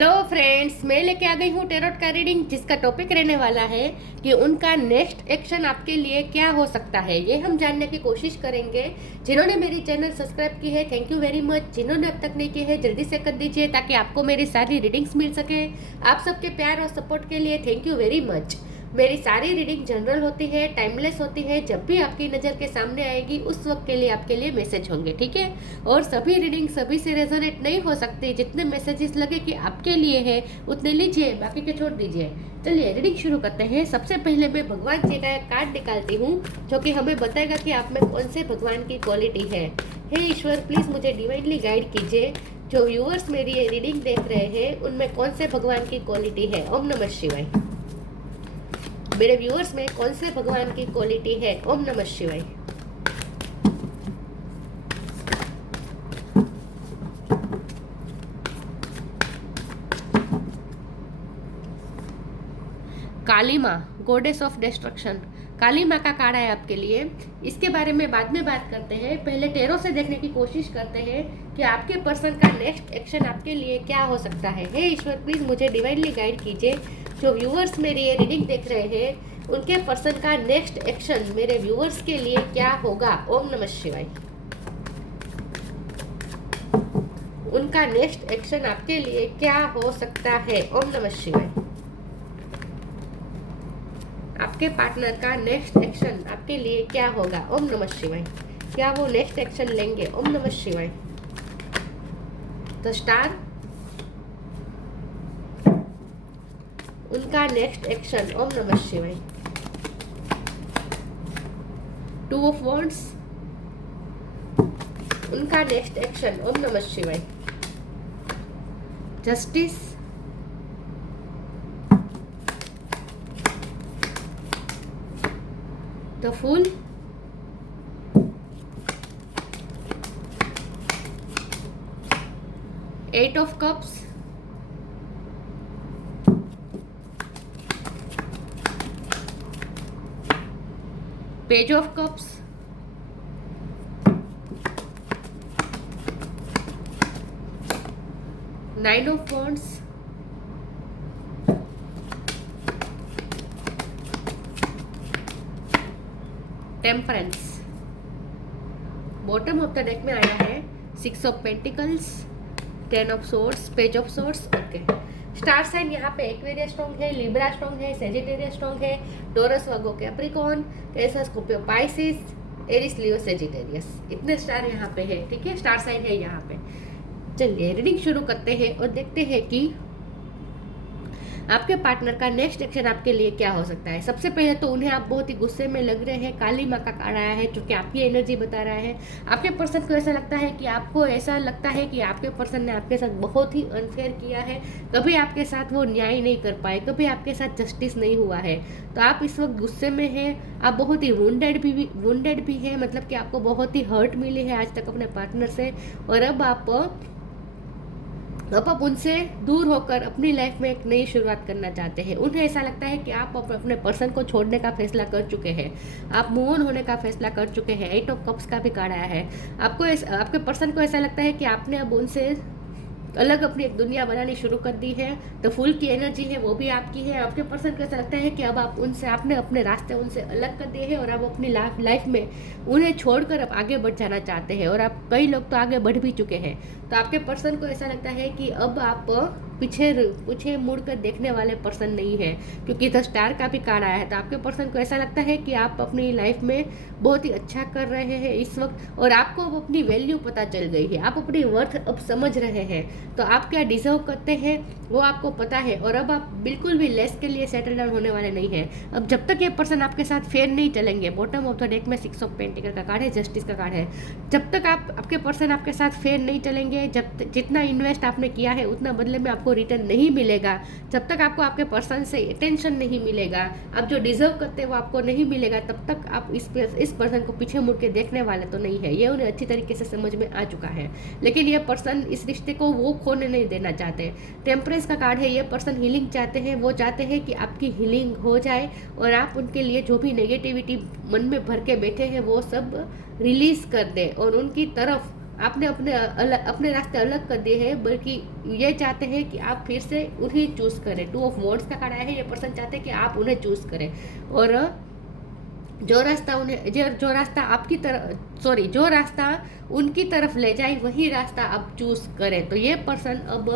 Hello friends, मैं लेके आ गई हूँ टेरोट का रीडिंग, जिसका टॉपिक रहने वाला है कि उनका नेक्स्ट एक्शन आपके लिए क्या हो सकता है। ये हम जानने की कोशिश करेंगे। जिन्होंने मेरी चैनल सब्सक्राइब की है, थैंक यू वेरी मच। जिन्होंने अब तक नहीं की है, जल्दी से कर दीजिए ताकि आपको मेरी सारी रीडिंग्स मिल सके। आप सबके प्यार और सपोर्ट के लिए थैंक यू वेरी मच। मेरी सारी रीडिंग जनरल होती है, टाइमलेस होती है। जब भी आपकी नज़र के सामने आएगी उस वक्त के लिए आपके लिए मैसेज होंगे, ठीक है। और सभी रीडिंग सभी से रेजोनेट नहीं हो सकती। जितने मैसेजेस लगे कि आपके लिए है उतने लीजिए, बाकी के छोड़ दीजिए। चलिए रीडिंग शुरू करते हैं। सबसे पहले मैं भगवान जी का एक कार्ड निकालती हूँ जो कि हमें बताएगा कि आप में कौन से भगवान की क्वालिटी है। हे ईश्वर, प्लीज़ मुझे डिवाइनली गाइड कीजिए। जो व्यूअर्स मेरी ये रीडिंग देख रहे हैं उनमें कौन से भगवान की क्वालिटी है। ओम नमः शिवाय। मेरे व्यूअर्स में कौन से भगवान की क्वालिटी है। ओम नमः शिवाय। काली माँ, गॉडेस ऑफ डिस्ट्रक्शन। काली माँ का कार्ड है आपके लिए। इसके बारे में बाद में बात करते हैं। पहले टेरो से देखने की कोशिश करते हैं कि आपके पर्सन का नेक्स्ट एक्शन आपके लिए क्या हो सकता है। हे ईश्वर, प्लीज़ मुझे डिवाइनली गाइड कीजिए। जो व्यूअर्स मेरी ये रीडिंग देख रहे हैं उनके पर्सन का नेक्स्ट एक्शन मेरे व्यूअर्स के लिए क्या होगा। ओम नमः शिवाय। उनका नेक्स्ट एक्शन आपके लिए क्या हो सकता है। ओम नमः शिवाय। आपके पार्टनर का नेक्स्ट एक्शन आपके लिए क्या होगा। ओम नमः शिवाय। क्या वो नेक्स्ट एक्शन लेंगे। ओम नमः शिवाय। द स्टार, उनका नेक्स्ट एक्शन। ओम नमः शिवाय। टू ऑफ वॉन्ड्स, उनका नेक्स्ट एक्शन। ओम नमः शिवाय। Justice, the fool, eight of cups, page of cups, nine of wands, temperance. Bottom of the deck में आया है six of pentacles, ten of swords, page of swords. Okay, star sign यहाँ पे Aquarius strong है, Libra strong है, Sagittarius strong है, Taurus Virgo Capricorn, Cancer Scorpio Pisces, Aries Leo Sagittarius. इतने star यहाँ पे है, ठीक है। स्टार साइन है यहाँ पे। चलिए रीडिंग शुरू करते हैं और देखते हैं कि आपके पार्टनर का नेक्स्ट एक्शन आपके लिए क्या हो सकता है। सबसे पहले तो उन्हें आप बहुत ही गुस्से में लग रहे हैं। काली माँ का कार्ड आया है जो कि आपकी एनर्जी बता रहा है। आपके पर्सन को ऐसा लगता है कि आपको ऐसा लगता है कि आपके पर्सन ने आपके साथ बहुत ही अनफेयर किया है। कभी आपके साथ वो न्याय नहीं कर पाए, कभी आपके साथ जस्टिस नहीं हुआ है। तो आप इस वक्त गुस्से में हैं। आप बहुत ही वुंडेड भी है, मतलब कि आपको बहुत ही हर्ट मिली है आज तक अपने पार्टनर से। और अब आप उनसे दूर होकर अपनी लाइफ में एक नई शुरुआत करना चाहते हैं। उन्हें ऐसा लगता है कि आप अपने पर्सन को छोड़ने का फैसला कर चुके हैं, आप मूव ऑन होने का फैसला कर चुके हैं। एट ऑफ कप्स का भी कार्ड आया है। आपके पर्सन को ऐसा लगता है कि आपने अब उनसे अलग अपनी एक दुनिया बनानी शुरू कर दी है। तो फुल की एनर्जी है वो भी आपकी है। आपके पर्सन को ऐसा लगता है कि अब आपने अपने रास्ते उनसे अलग कर दिए हैं और आप अपनी लाइफ में उन्हें छोड़कर अब आगे बढ़ जाना चाहते हैं। और आप कई लोग तो आगे बढ़ भी चुके हैं। तो आपके पर्सन को ऐसा लगता है कि अब आप पीछे मुड़ कर देखने वाले पर्सन नहीं है, क्योंकि द स्टार का भी कार्ड आया है। तो आपके पर्सन को ऐसा लगता है कि आप अपनी लाइफ में बहुत ही अच्छा कर रहे हैं इस वक्त, और आपको अब अपनी वैल्यू पता चल गई है। आप अपनी वर्थ अब समझ रहे हैं। तो आप क्या डिजर्व करते हैं वो आपको पता है। और अब आप बिल्कुल भी लेस के लिए सेटल डाउन होने वाले नहीं हैं। अब जब तक ये पर्सन आपके साथ फेयर नहीं चलेंगे। बॉटम ऑफ द डेक में सिक्स ऑफ पेंटिकल का कार्ड है, जस्टिस का कार्ड है। जब तक आपके पर्सन आपके साथ फेयर नहीं चलेंगे, जितना इन्वेस्ट आपने किया है उतना बदले में आपको रिटर्न नहीं मिलेगा, जब तक आपको आपके पर्सन से अटेंशन नहीं मिलेगा, आप जो डिजर्व करते हैं वो आपको नहीं मिलेगा, तब तक आप इस पर्सन को पीछे मुड़ के देखने वाले तो नहीं है। ये उन्हें अच्छी तरीके से समझ में आ चुका है। लेकिन ये पर्सन इस रिश्ते को वो खोने नहीं देना चाहते। टेम्परेंस का कार्ड है। ये पर्सन हीलिंग चाहते हैं। वो चाहते हैं कि आपकी हीलिंग हो जाए और आप उनके लिए जो भी नेगेटिविटी मन में भर के बैठे हैं वो सब रिलीज कर दें और उनकी तरफ आपने अपने रास्ते अलग कर दिए हैं, बल्कि ये चाहते हैं कि आप फिर से उन्हें चूज़ करें। टू ऑफ वॉन्ड्स का कार्ड आया है, ये पर्सन चाहते हैं कि आप उन्हें चूज़ करें, और जो रास्ता उन्हें जो रास्ता आपकी तरफ जो रास्ता उनकी तरफ ले जाए वही रास्ता आप चूज़ करें। तो ये पर्सन अब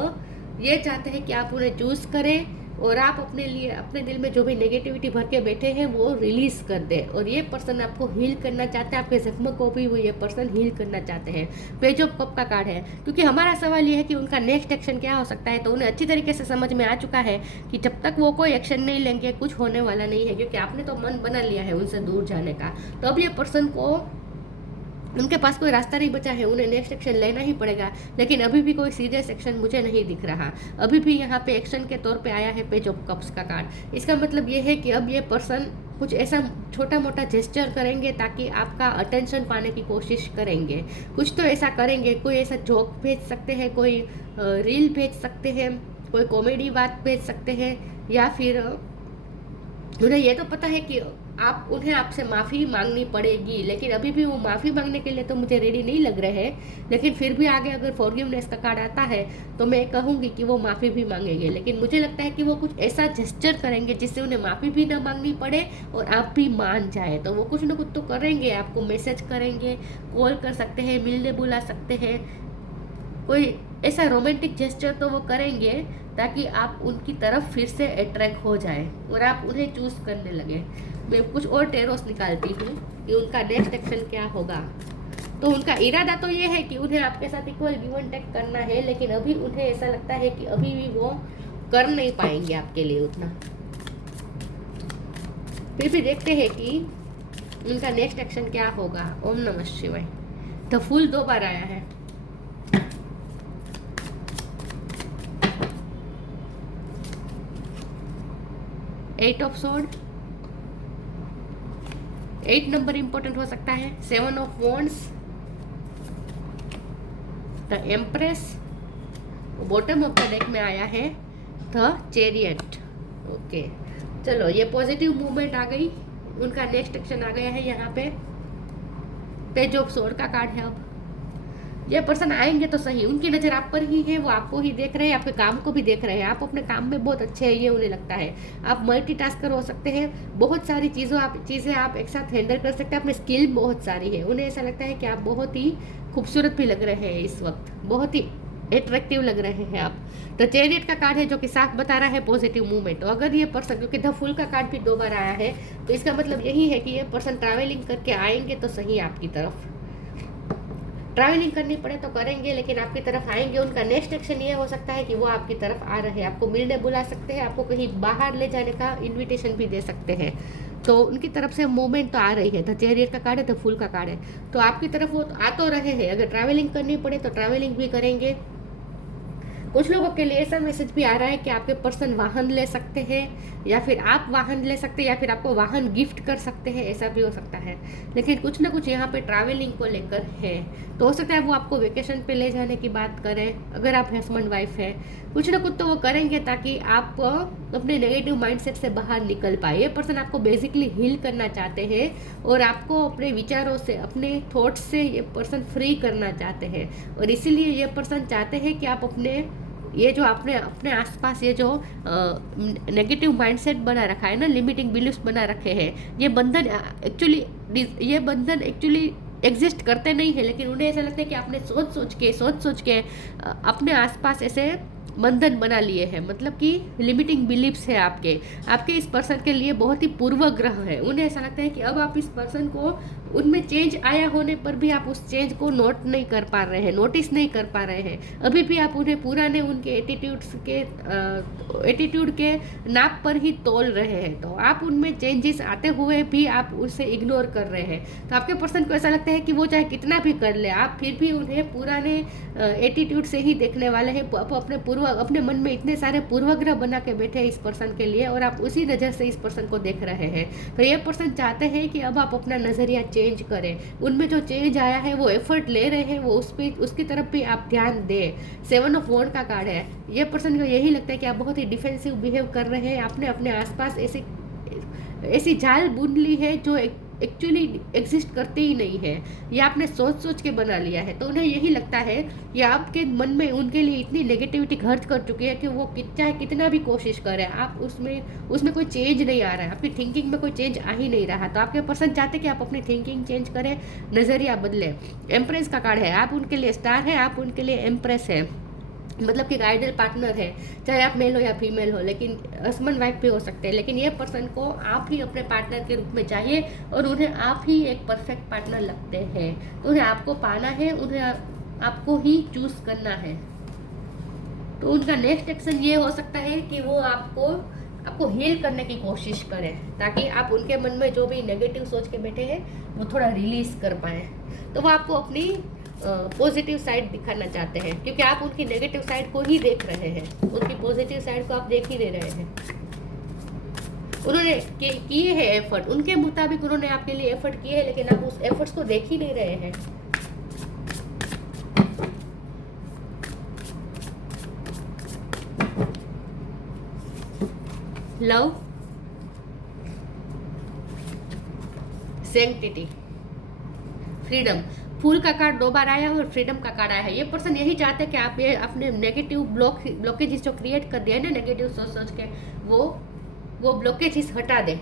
ये चाहते हैं कि आप उन्हें चूज़ करें और आप अपने लिए अपने दिल में जो भी नेगेटिविटी भर के बैठे हैं वो रिलीज़ कर दें। और ये पर्सन आपको हील करना चाहते हैं, आपके जख्म को भी वो ये पर्सन हील करना चाहते हैं। पेज ऑफ कप का कार्ड है, क्योंकि हमारा सवाल ये है कि उनका नेक्स्ट एक्शन क्या हो सकता है। तो उन्हें अच्छी तरीके से समझ में आ चुका है कि जब तक वो कोई एक्शन नहीं लेंगे कुछ होने वाला नहीं है, क्योंकि आपने तो मन बना लिया है उनसे दूर जाने का। तो अब ये पर्सन को उनके पास कोई रास्ता नहीं बचा है, उन्हें नेक्स्ट एक्शन लेना ही पड़ेगा। लेकिन अभी भी कोई सीरियस एक्शन मुझे नहीं दिख रहा। अभी भी यहाँ पे एक्शन के तौर पे आया है पेज ऑफ कप्स का कार्ड। इसका मतलब ये है कि अब ये पर्सन कुछ ऐसा छोटा मोटा जेस्चर करेंगे ताकि आपका अटेंशन पाने की कोशिश करेंगे। कुछ तो ऐसा करेंगे, कोई ऐसा जोक भेज सकते हैं, कोई रील भेज सकते हैं, कोई कॉमेडी बात भेज सकते हैं, या फिर उन्हें ये तो पता है कि उन्हें आपसे माफ़ी मांगनी पड़ेगी, लेकिन अभी भी वो माफ़ी मांगने के लिए तो मुझे रेडी नहीं लग रहे हैं। लेकिन फिर भी आगे अगर फॉरगिवनेस का कार्ड आता है तो मैं कहूँगी कि वो माफ़ी भी मांगेंगे। लेकिन मुझे लगता है कि वो कुछ ऐसा जेस्चर करेंगे जिससे उन्हें माफ़ी भी ना मांगनी पड़े और आप भी मान जाए। तो वो कुछ ना कुछ तो करेंगे, आपको मैसेज करेंगे, कॉल कर सकते हैं, मिलने बुला सकते हैं, कोई ऐसा रोमांटिक जेस्चर तो वो करेंगे ताकि आप उनकी तरफ फिर से अट्रैक्ट हो जाए और आप उन्हें चूज़ करने लगे। मैं कुछ और टेरोस निकालती हूँ कि उनका नेक्स्ट एक्शन क्या होगा। तो उनका इरादा तो ये है कि उन्हें आपके साथ इक्वल गिव एंड टेक करना है, लेकिन अभी उन्हें ऐसा लगता है कि अभी भी वो कर नहीं पाएंगे आपके लिए उतना। फिर भी देखते हैं कि उनका नेक्स्ट एक्शन क्या होगा। ओम नमः शिवाय। द फूल 2 बार आया है। Eight of sword, 8 number important हो सकता है। 7 of wands, the empress, bottom of the deck में आया है द चैरियट। ओके, चलो ये पॉजिटिव मूवमेंट आ गई, उनका नेक्स्ट एक्शन आ गया है। यहाँ पे पेज ऑफ सोर्ड का कार्ड है। अब ये पर्सन आएंगे तो सही, उनकी नज़र आप पर ही है, वो आपको ही देख रहे हैं, आपके काम को भी देख रहे हैं। आप अपने काम में बहुत अच्छे हैं ये उन्हें लगता है। आप मल्टीटास्कर हो सकते हैं, बहुत सारी चीज़ें आप एक साथ हैंडल कर सकते हैं, अपनी स्किल बहुत सारी है। उन्हें ऐसा लगता है कि आप बहुत ही खूबसूरत भी लग रहे हैं इस वक्त, बहुत ही एट्रैक्टिव लग रहे हैं आप। तो चैरियट का कार्ड है जो कि साफ बता रहा है पॉजिटिव मूवमेंट। तो अगर ये पर्सन, क्योंकि द फूल का कार्ड भी 2 बार आया है, तो इसका मतलब यही है कि ये पर्सन ट्रैवलिंग करके आएंगे तो सही आपकी तरफ। ट्रैवलिंग करनी पड़े तो करेंगे, लेकिन आपकी तरफ आएंगे। उनका नेक्स्ट एक्शन ये हो सकता है कि वो आपकी तरफ आ रहे हैं, आपको मिलने बुला सकते हैं, आपको कहीं बाहर ले जाने का इनविटेशन भी दे सकते हैं। तो उनकी तरफ से मूवमेंट तो आ रही है। द चैरियट का कार्ड है, द फूल का कार्ड है, तो आपकी तरफ वो आ तो रहे हैं। अगर ट्रैवलिंग करनी पड़े तो ट्रैवलिंग भी करेंगे। कुछ लोगों के लिए ऐसा मैसेज भी आ रहा है कि आपके पर्सन वाहन ले सकते हैं, या फिर आप वाहन ले सकते हैं, या फिर आपको वाहन गिफ्ट कर सकते हैं, ऐसा भी हो सकता है। लेकिन कुछ ना कुछ यहाँ पे ट्रैवलिंग को लेकर है। तो हो सकता है वो आपको वेकेशन पे ले जाने की बात करें अगर आप हस्बैंड वाइफ है। कुछ ना कुछ तो वो करेंगे ताकि आप अपने नेगेटिव माइंडसेट से बाहर निकल पाए। ये पर्सन आपको बेसिकली हील करना चाहते हैं और आपको अपने विचारों से, अपने थॉट्स से ये पर्सन फ्री करना चाहते हैं। और इसीलिए ये पर्सन चाहते हैं कि आप ये जो आपने अपने आसपास ये जो नेगेटिव माइंडसेट बना रखा है ना, लिमिटिंग बिलीफ्स बना रखे हैं, ये बंधन एक्चुअली एग्जिस्ट करते नहीं है, लेकिन उन्हें ऐसा लगता है कि आपने सोच सोच के अपने आसपास ऐसे बंधन बना लिए हैं। मतलब कि लिमिटिंग बिलीफ्स है आपके इस पर्सन के लिए बहुत ही पूर्वग्रह है। उन्हें ऐसा लगता है कि अब आप इस पर्सन को, उनमें चेंज आया होने पर भी आप उस चेंज को नोट नहीं कर पा रहे हैं, नोटिस नहीं कर पा रहे हैं। अभी भी आप उन्हें पुराने उनके एटीट्यूड के नाप पर ही तोल रहे हैं। तो आप उनमें चेंजेस आते हुए भी आप उसे इग्नोर कर रहे हैं। तो आपके पर्सन को ऐसा लगता है कि वो चाहे कितना भी कर ले, आप फिर भी उन्हें पुराने एटीट्यूड से ही देखने वाले हैं। अपने मन में इतने सारे पूर्वाग्रह बना के बैठे हैं इस पर्सन के लिए, और आप उसी नज़र से इस पर्सन को देख रहे हैं। तो ये पर्सन चाहते हैं कि अब आप अपना नज़रिया चेंज करें। उनमें जो चेंज आया है वो एफर्ट ले रहे हैं, वो उसकी तरफ भी आप ध्यान दें। 7 ऑफ वॉन्ड का कार्ड है। ये पर्सन को यही लगता है कि आप बहुत ही डिफेंसिव बिहेव कर रहे हैं। आपने अपने आसपास ऐसी जाल बुन ली है जो एक्चुअली एग्जिस्ट करते ही नहीं है, या आपने सोच सोच के बना लिया है। तो उन्हें यही लगता है कि आपके मन में उनके लिए इतनी नेगेटिविटी खर्च कर चुकी है कि वो चाहे कितना भी कोशिश करें, आप उसमें कोई चेंज नहीं आ रहा है, आपकी थिंकिंग में कोई चेंज आ ही नहीं रहा। तो आपके पर्सन चाहते कि आप अपनी थिंकिंग चेंज करें, नज़रिया बदलें। एम्प्रेस का कार्ड है, आप उनके लिए स्टार है, आप उनके लिए एम्प्रेस है, मतलब कि आइडियल पार्टनर है, चाहे आप मेल हो या फीमेल हो, लेकिन हस्बैंड वाइफ भी हो सकते हैं। लेकिन ये पर्सन को आप ही अपने पार्टनर के रूप में चाहिए और उन्हें आप ही एक परफेक्ट पार्टनर लगते हैं। तो उन्हें आपको पाना है, उन्हें आपको ही चूज करना है। तो उनका नेक्स्ट एक्शन ये हो सकता है कि वो आपको हील करने की कोशिश करें, ताकि आप उनके मन में जो भी नेगेटिव सोच के बैठे हैं वो थोड़ा रिलीज कर पाए। तो वो आपको अपनी पॉजिटिव साइड दिखाना चाहते हैं, क्योंकि आप उनकी नेगेटिव साइड को ही देख रहे हैं, उनकी पॉजिटिव साइड को आप देख ही नहीं रहे हैं। उन्होंने किए हैं एफर्ट, उनके मुताबिक उन्होंने आपके लिए एफर्ट किए हैं, लेकिन आप उस एफर्ट्स को देख ही नहीं रहे हैं। Love, sanctity, freedom. फूल का कार्ड 2 बार आया है और फ्रीडम का कार्ड आया है। ये पर्सन यही चाहते हैं कि आप ये अपने नेगेटिव ब्लॉकेजेस जो क्रिएट कर दिया है ना, नेगेटिव सोच के, वो ब्लॉकेजेस हटा दें।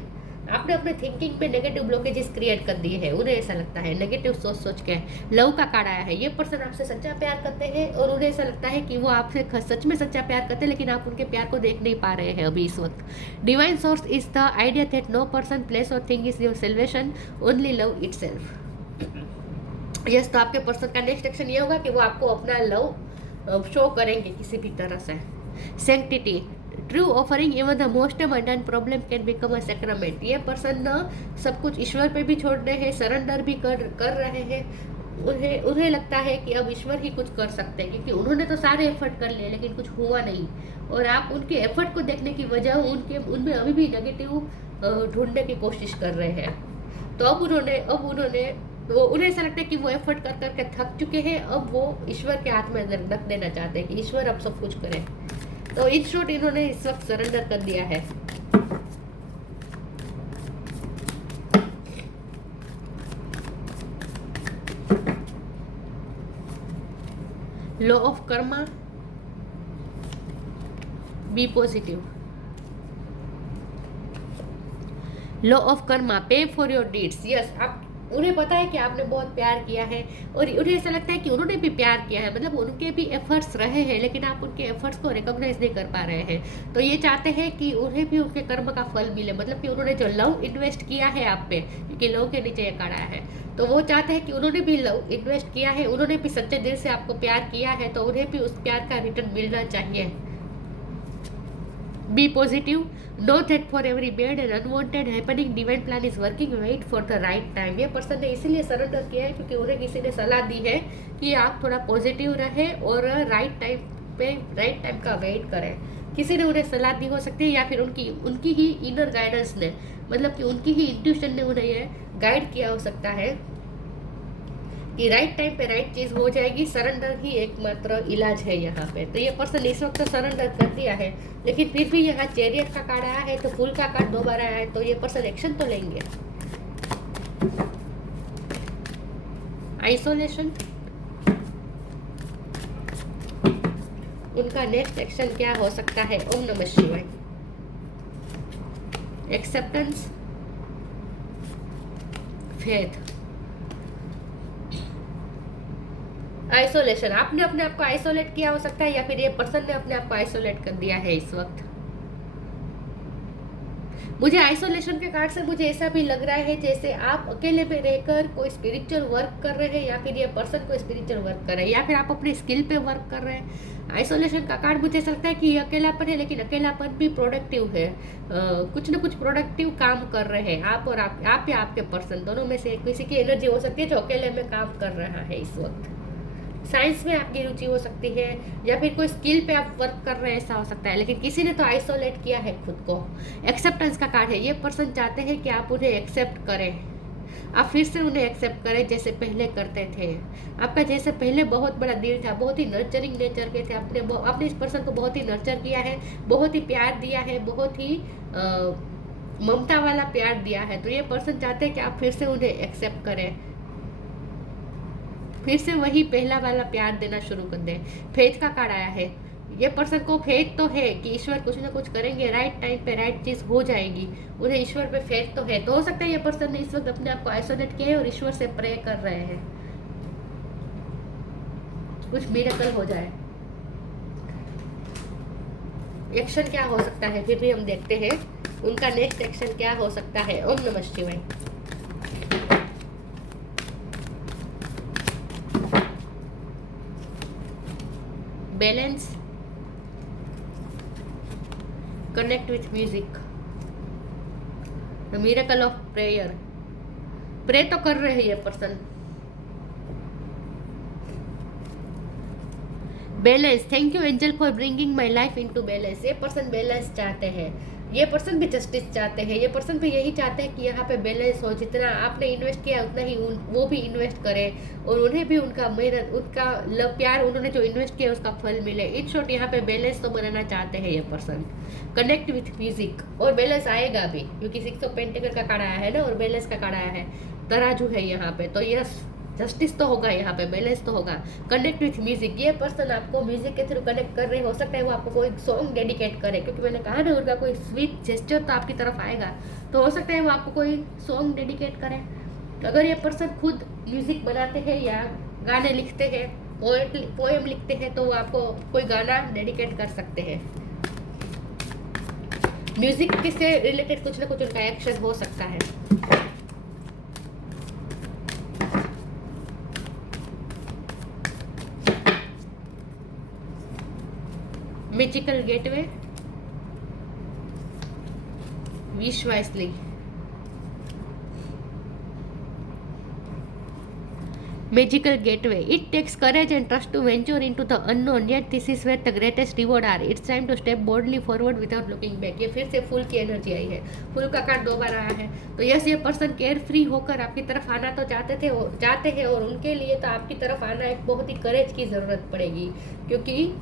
आपने अपने थिंकिंग पे नेगेटिव ब्लॉकेजेस क्रिएट कर दिए हैं, उन्हें ऐसा लगता है, नेगेटिव सोच के। लव का कार्ड आया है, ये पर्सन आपसे सच्चा प्यार करते हैं और उन्हें ऐसा लगता है कि वो आपसे सच में सच्चा प्यार करते हैं, लेकिन आप उनके प्यार को देख नहीं पा रहे हैं अभी इस वक्त। Divine source is the idea that no person, place और thing is your salvation, only love itself. Yes, तो आपके पर्सन का नेक्स्ट एक्शन ये होगा कि वो आपको अपना लव शो करेंगे किसी भी तरह से। Sanctity, true offering even the most abundant problem can become a sacrament. ये पर्सन सब कुछ ईश्वर पे भी छोड़ रहे हैं, सरेंडर भी कर रहे हैं। उन्हें लगता है कि अब ईश्वर ही कुछ कर सकते हैं, क्योंकि उन्होंने तो सारे एफर्ट कर लिए लेकिन कुछ हुआ नहीं, और आप उनके एफर्ट को देखने की वजह उनमें अभी भी नेगेटिव ढूंढने की कोशिश कर रहे हैं। तो अब उन्हें ऐसा लगता है कि वो एफर्ट कर करके थक चुके हैं, अब वो ईश्वर के हाथ में रख देना चाहते हैं कि ईश्वर अब सब कुछ करे। तो इन शॉर्ट इन्होंने इस वक्त सरेंडर कर दिया है। Law of karma, be positive. Law of karma, pay for your deeds. Yes, आप उन्हें पता है कि आपने बहुत प्यार किया है और उन्हें ऐसा लगता है कि उन्होंने भी प्यार किया है, मतलब उनके भी एफर्ट्स रहे हैं, लेकिन आप उनके एफर्ट्स को रिकॉग्नाइज नहीं कर पा रहे हैं। तो ये चाहते हैं कि उन्हें भी उनके कर्म का फल मिले, मतलब कि उन्होंने जो लव इन्वेस्ट किया है आप पे, क्योंकि लव के नीचे ये कार्ड आया है, तो वो चाहते हैं कि उन्होंने भी लव इन्वेस्ट किया है, उन्होंने भी सच्चे दिल से आपको प्यार किया है, तो उन्हें भी उस प्यार का रिटर्न मिलना चाहिए। Be positive, know that for every bad and unwanted happening divine plan is working, wait for the right time. ये पर्सन ने इसीलिए सरेंडर किया है क्योंकि उन्हें किसी ने सलाह दी है कि आप थोड़ा पॉजिटिव रहें और राइट टाइम का वेट करें। किसी ने उन्हें सलाह दी हो सकती है, या फिर उनकी ही इनर गाइडेंस ने, मतलब कि उनकी ही इंट्यूशन ने उन्हें ये गाइड किया हो सकता है कि राइट टाइम पे राइट चीज़ हो जाएगी। सरेंडर ही एकमात्र इलाज है यहाँ पे। तो ये पर्सन इस वक्त तो सरेंडर कर दिया है, लेकिन फिर भी यहाँ चैरियट का कार्ड आया है, तो फूल का कार्ड 2 बार आया है, तो ये पर्सन एक्शन तो लेंगे। आइसोलेशन, उनका नेक्स्ट एक्शन क्या हो सकता है? ओम नमः शिवाय। Acceptance, faith, isolation. आपने अपने आप को आइसोलेट किया हो सकता है, या फिर ये पर्सन ने अपने आप को आइसोलेट कर दिया है इस वक्त। मुझे आइसोलेशन के कार्ड से मुझे ऐसा भी लग रहा है जैसे आप अकेले में रहकर कोई स्पिरिचुअल वर्क कर रहे हैं, या फिर ये पर्सन कोई स्पिरिचुअल वर्क कर रहे हैं, या फिर आप अपनी स्किल पे वर्क कर रहे हैं। आइसोलेशन का कार्ड मुझे ऐसा लगता है कि ये अकेलापन है, लेकिन अकेलापन भी प्रोडक्टिव है। कुछ ना कुछ प्रोडक्टिव काम कर रहे हैं आप, और आप या आपके पर्सन दोनों में से किसी की एनर्जी हो सकती है जो अकेले में काम कर रहा है इस वक्त। साइंस में आपकी रुचि हो सकती है, या फिर कोई स्किल पे आप वर्क कर रहे हैं, ऐसा हो सकता है, लेकिन किसी ने तो आइसोलेट किया है खुद को। एक्सेप्टेंस का कार्ड है, ये पर्सन चाहते हैं कि आप उन्हें एक्सेप्ट करें, आप फिर से उन्हें एक्सेप्ट करें जैसे पहले करते थे। आपका जैसे पहले बहुत बड़ा दिल था, बहुत ही नर्चरिंग नेचर के थे, आपने इस पर्सन को बहुत ही नर्चर किया है, बहुत ही प्यार दिया है, बहुत ही ममता वाला प्यार दिया है, तो ये पर्सन चाहते हैं कि आप फिर से उन्हें एक्सेप्ट करें, फिर से वही पहला वाला प्यार देना शुरू कर दें। फेथ का कार्ड आया है, ये पर्सन को फेथ तो है कि ईश्वर कुछ ना कुछ करेंगे, राइट टाइम पे राइट चीज हो जाएगी, उन्हें ईश्वर पे फेथ तो है। तो हो सकता है ये पर्सन ने इस वक्त अपने आप को आइसोलेट किया है और ईश्वर से प्रे कर रहे हैं कुछ मिरेकल हो जाए। एक्शन क्या हो सकता है फिर भी हम देखते हैं उनका नेक्स्ट एक्शन क्या हो सकता है। ओम नमः शिवाय। Balance, connect with music, the miracle of prayer. Pray तो कर रहे हैं ये person. Balance, thank you angel for bringing my life into balance. ये पर्सन बैलेंस चाहते हैं, ये पर्सन भी जस्टिस चाहते हैं, ये पर्सन भी यही चाहते हैं कि यहाँ पे बैलेंस हो, जितना आपने इन्वेस्ट किया उतना ही वो भी इन्वेस्ट करें और उन्हें भी उनका मेहनत, उनका लव, प्यार, उन्होंने जो इन्वेस्ट किया उसका फल मिले। इन शॉर्ट यहाँ पे बैलेंस तो बनाना चाहते हैं ये पर्सन। कनेक्ट विथ म्यूजिक, और बैलेंस आएगा भी क्योंकि 6 ऑफ पेंटिकल का कार्ड आया है ना और बैलेंस का कार्ड आया है, तराजू है यहाँ पे, तो यस जस्टिस तो होगा यहाँ पे, बैलेंस तो होगा। कनेक्ट विथ म्यूजिक, ये पर्सन आपको म्यूजिक के थ्रू कनेक्ट कर रहे, हो सकता है वो आपको कोई सॉन्ग डेडिकेट करे, क्योंकि मैंने कहा ना उनका कोई स्वीट जेस्चर तो आपकी तरफ आएगा, तो हो सकता है वो आपको कोई सॉन्ग डेडिकेट करे। अगर ये पर्सन खुद म्यूजिक बनाते हैं या गाने लिखते हैं, पोएम लिखते हैं, तो वो आपको कोई गाना डेडिकेट कर सकते हैं। म्यूजिक से रिलेटेड कुछ ना कुछ उनका एक्शन हो सकता है। Magical gateway, wish wisely. Magical gateway. It takes courage and trust to venture into the unknown, yet this is where the greatest reward are. It's time to step boldly forward without looking back. ये फिर से full की energy आई है, full का card 2 बार आया है, तो यस ये पर्सन केयर फ्री होकर आपकी तरफ आना तो चाहते हैं और उनके लिए तो आपकी तरफ आना एक बहुत ही करेज की ज़रूरत पड़ेगी, क्योंकि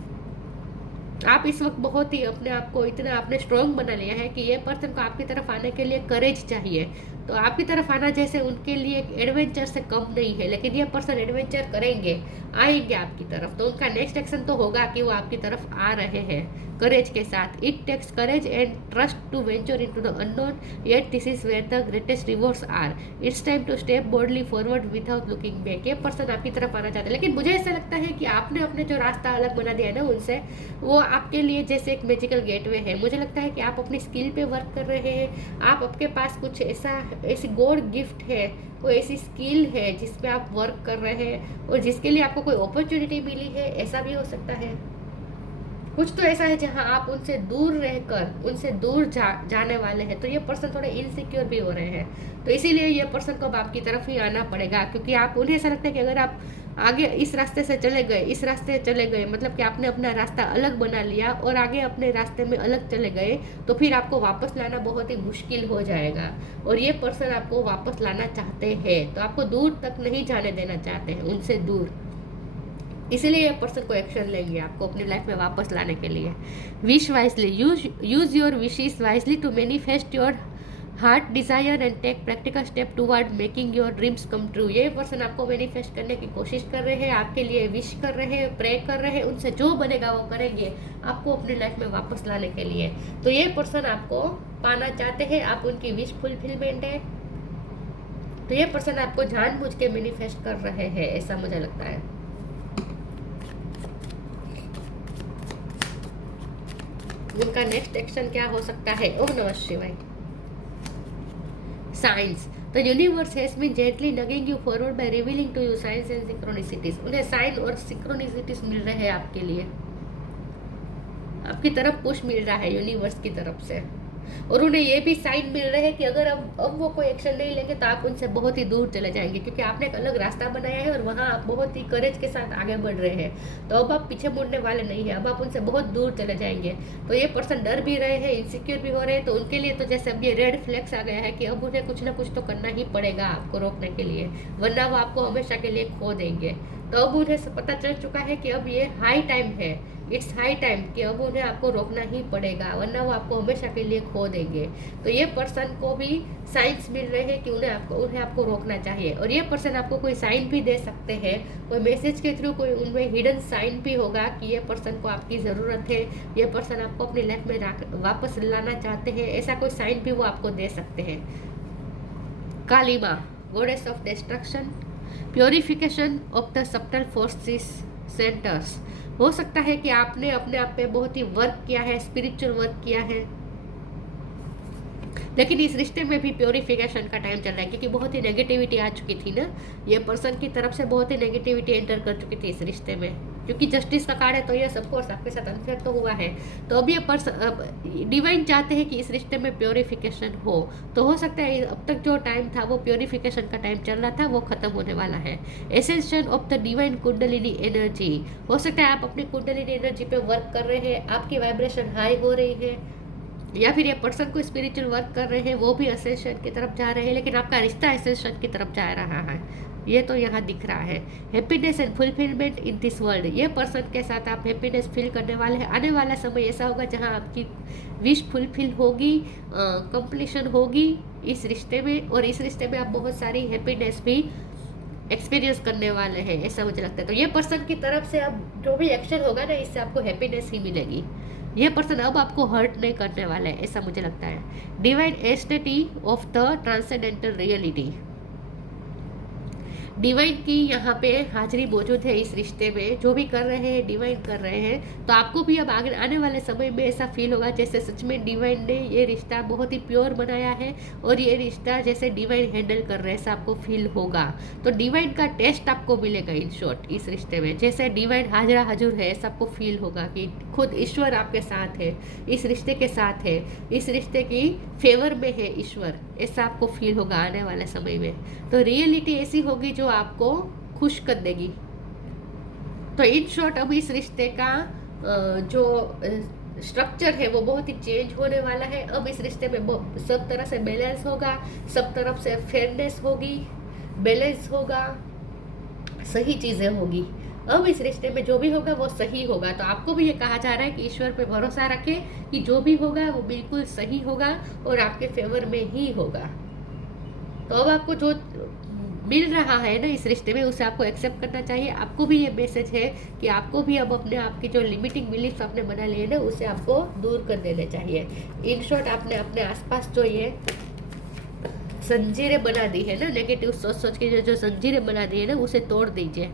आप इस वक्त बहुत ही अपने आप को इतना आपने स्ट्रॉन्ग बना लिया है कि ये पर्सन को आपकी तरफ आने के लिए करेज चाहिए। तो आपकी तरफ आना जैसे उनके लिए एक एडवेंचर से कम नहीं है, लेकिन ये पर्सन एडवेंचर करेंगे, आएंगे आपकी तरफ, तो उनका नेक्स्ट एक्शन तो होगा कि वो आपकी तरफ आ रहे हैं करेज के साथ। It takes courage and trust to venture into the unknown, yet this is where the greatest rewards are. It's time to step boldly forward without looking back. ये पर्सन आपकी तरफ आना चाहते हैं, लेकिन मुझे ऐसा लगता है कि आपने अपने जो रास्ता अलग बना दिया है ना उनसे, वो आपके लिए जैसे एक मैजिकल गेटवे है। मुझे लगता है कि आप अपनी स्किल पे वर्क कर रहे हैं, आप आपके पास कुछ ऐसी गॉड गिफ्ट है, कोई ऐसी स्किल है जिस पे आप वर्क कर रहे हैं और जिसके लिए आपको कोई अपॉर्चुनिटी मिली है, ऐसा भी हो सकता है। कुछ तो ऐसा है जहां आप उनसे दूर रहकर उनसे दूर जाने वाले हैं, तो ये पर्सन थोड़े इनसिक्योर भी हो रहे हैं, तो इसीलिए ये पर्सन को अब आपकी तरफ ही आना पड़ेगा, क्योंकि आप उन्हें ऐसा लगता है कि अगर आप आगे इस रास्ते से चले गए, इस रास्ते से चले गए, मतलब कि आपने अपना रास्ता अलग बना लिया और आगे अपने रास्ते में अलग चले गए, तो फिर आपको वापस लाना बहुत ही मुश्किल हो जाएगा। और ये पर्सन आपको वापस लाना चाहते हैं, तो आपको दूर तक नहीं जाने देना चाहते हैं, उनसे दूर, इसीलिए ये पर्सन को एक्शन लेंगे आपको अपनी लाइफ में वापस लाने के लिए। Wish wisely, use your wishes wisely to manifest your heart desire and take practical step toward making your dreams come true. ये पर्सन आपको मैनिफेस्ट करने की कोशिश कर रहे हैं, आपके लिए विश कर रहे हैं, प्रे कर रहे हैं, उनसे जो बनेगा वो करेंगे आपको अपनी लाइफ में वापस लाने के लिए। तो ये पर्सन आपको पाना चाहते हैं, आप उनकी विश फुलफिलमेंट है, तो ये पर्सन आपको जानबूझ के मैनिफेस्ट कर रहे हैं, ऐसा मुझे लगता है। उनका नेक्स्ट एक्शन क्या हो सकता है। ओम नमः शिवाय। Science, the universe has been gently nudging you forward by revealing to you science and synchronicities. उन्हें साइन और सिंक्रोनिसिटीज मिल रहे हैं आपके लिए, आपकी तरफ पुश मिल रहा है यूनिवर्स की तरफ से, और उन्हें ये भी साइन मिल रहे हैं कि अगर अब वो कोई एक्शन नहीं लेंगे तो आप उनसे बहुत ही दूर चले जाएंगे, क्योंकि आपने एक अलग रास्ता बनाया है और वहाँ आप बहुत ही करेज के साथ आगे बढ़ रहे हैं, तो अब आप पीछे मुड़ने वाले नहीं हैं, अब आप उनसे बहुत दूर चले जाएंगे। तो ये पर्सन डर भी रहे हैं, इनसिक्योर भी हो रहे हैं, तो उनके लिए तो जैसे अब ये रेड फ्लैग्स आ गया है कि अब उन्हें कुछ ना कुछ तो करना ही पड़ेगा आपको रोकने के लिए, वरना वो आपको हमेशा के लिए खो देंगे। तो अब उन्हें पता चल चुका है कि अब ये हाई टाइम है, इट्स हाई टाइम कि अब उन्हें आपको रोकना ही पड़ेगा, वरना वो आपको हमेशा के लिए खो देंगे। तो ये पर्सन को भी साइंस मिल रहे हैं कि उन्हें आपको रोकना चाहिए। और ये पर्सन आपको कोई साइन भी दे सकते हैं, कोई मैसेज के थ्रू, कोई उनमें हिडन साइन भी होगा कि ये पर्सन को आपकी ज़रूरत है, ये पर्सन आपको अपनी लाइफ में वापस लाना चाहते हैं, ऐसा कोई साइन भी वो आपको दे सकते हैं। काली माँ, goddess of destruction, purification of the subtle forces centres. हो सकता है कि आपने अपने आप पे बहुत ही वर्क किया है, स्पिरिचुअल वर्क किया है, लेकिन इस रिश्ते में भी प्योरिफिकेशन का टाइम चल रहा है, क्योंकि बहुत ही नेगेटिविटी आ चुकी थी ना, ये पर्सन की तरफ से बहुत ही नेगेटिविटी एंटर कर चुकी थी इस रिश्ते में, क्योंकि जस्टिस का कार्ड है, तो ये सब कोर्स आपके साथ अनफेयर तो हुआ है। तो अब ये पर्सन डिवाइन चाहते हैं कि इस रिश्ते में प्योरिफिकेशन हो। तो हो सकता है अब तक जो टाइम था वो प्योरिफिकेशन का टाइम चल रहा था, वो खत्म होने वाला है। Ascension of the divine kundalini energy. हो सकता है आप अपनी कुंडलिनी एनर्जी पे वर्क कर रहे हैं, आपकी वाइब्रेशन हाई हो रही है, या फिर ये पर्सन को स्पिरिचुअल वर्क कर रहे हैं, वो भी असेंशन की तरफ जा रहे हैं, लेकिन आपका रिश्ता असेंशन की तरफ जा रहा है, ये तो यहाँ दिख रहा है। Happiness and fulfilment in this world. ये पर्सन के साथ आप हैप्पीनेस फील करने वाले हैं। आने वाला समय ऐसा होगा जहाँ आपकी विश फुलफिल होगी, कंप्लीशन होगी इस रिश्ते में, और इस रिश्ते में आप बहुत सारी हैप्पीनेस भी एक्सपीरियंस करने वाले हैं, ऐसा मुझे लगता है। तो ये पर्सन की तरफ से अब जो भी एक्शन होगा ना, इससे आपको हैप्पीनेस ही मिलेगी। ये पर्सन अब आपको हर्ट नहीं करने वाला है, ऐसा मुझे लगता है। Divine aesthetic of the transcendental reality. Divine की यहाँ पे हाजिरी मौजूद है इस रिश्ते में, जो भी कर रहे हैं डिवाइन कर रहे हैं। तो आपको भी अब आगे आने वाले समय में ऐसा फील होगा जैसे सच में डिवाइन ने ये रिश्ता बहुत ही प्योर बनाया है, और ये रिश्ता जैसे डिवाइन हैंडल कर रहे हैं, ऐसा आपको फील होगा। तो डिवाइन का टेस्ट आपको मिलेगा इन शॉर्ट इस रिश्ते में, जैसे डिवाइन हाजिरा हजूर है, ऐसा आपको फील होगा कि खुद ईश्वर आपके साथ है, इस रिश्ते के साथ है, इस रिश्ते की फेवर में है ईश्वर, ऐसा आपको फील होगा आने वाले समय में। तो रियलिटी ऐसी होगी जो आपको खुश कर देगी। तो इन शॉर्ट अब इस रिश्ते का जो स्ट्रक्चर है वो बहुत ही चेंज होने वाला है। अब इस रिश्ते में सब तरह से बैलेंस होगा, सब तरफ से फेयरनेस होगी, बैलेंस होगा, सही चीज़ें होगी। अब इस रिश्ते में जो भी होगा वो सही होगा। तो आपको भी ये कहा जा रहा है कि ईश्वर पे भरोसा रखें कि जो भी होगा वो बिल्कुल सही होगा और आपके फेवर में ही होगा। तो अब आपको जो मिल रहा है ना इस रिश्ते में, उसे आपको एक्सेप्ट करना चाहिए। आपको भी ये मैसेज है कि आपको भी अब अपने आप की जो लिमिटिंग बिलीफ आपने बना लिए ना, उसे आपको दूर कर देने चाहिए। इन शॉर्ट आपने अपने आसपास जो ये जंजीरें बना दी है ना, नेगेटिव सोच सोच के जो जंजीरें बना दी है ना, उसे तोड़ दीजिए।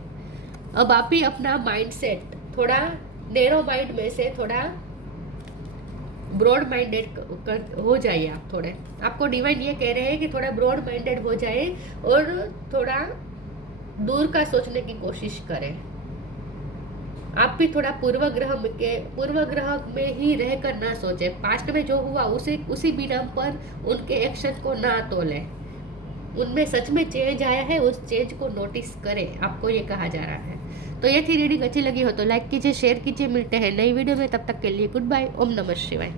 अब आप ही अपना माइंडसेट थोड़ा नैरो माइंड में से थोड़ा ब्रॉड माइंडेड हो जाइए। आप थोड़े, आपको डिवाइन ये कह रहे हैं कि थोड़ा ब्रॉड माइंडेड हो जाए और थोड़ा दूर का सोचने की कोशिश करें। आप भी थोड़ा पूर्वग्रह में ही रहकर ना सोचें। पास्ट में जो हुआ उसी बिना पर उनके एक्शन को ना तोलें। उनमें सच में चेंज आया है, उस चेंज को नोटिस करें, आपको ये कहा जा रहा है। तो ये थी रीडिंग, अच्छी लगी हो तो लाइक कीजिए, शेयर कीजिए। मिलते हैं नई वीडियो में, तब तक के लिए गुड बाय। ओम नमः शिवाय।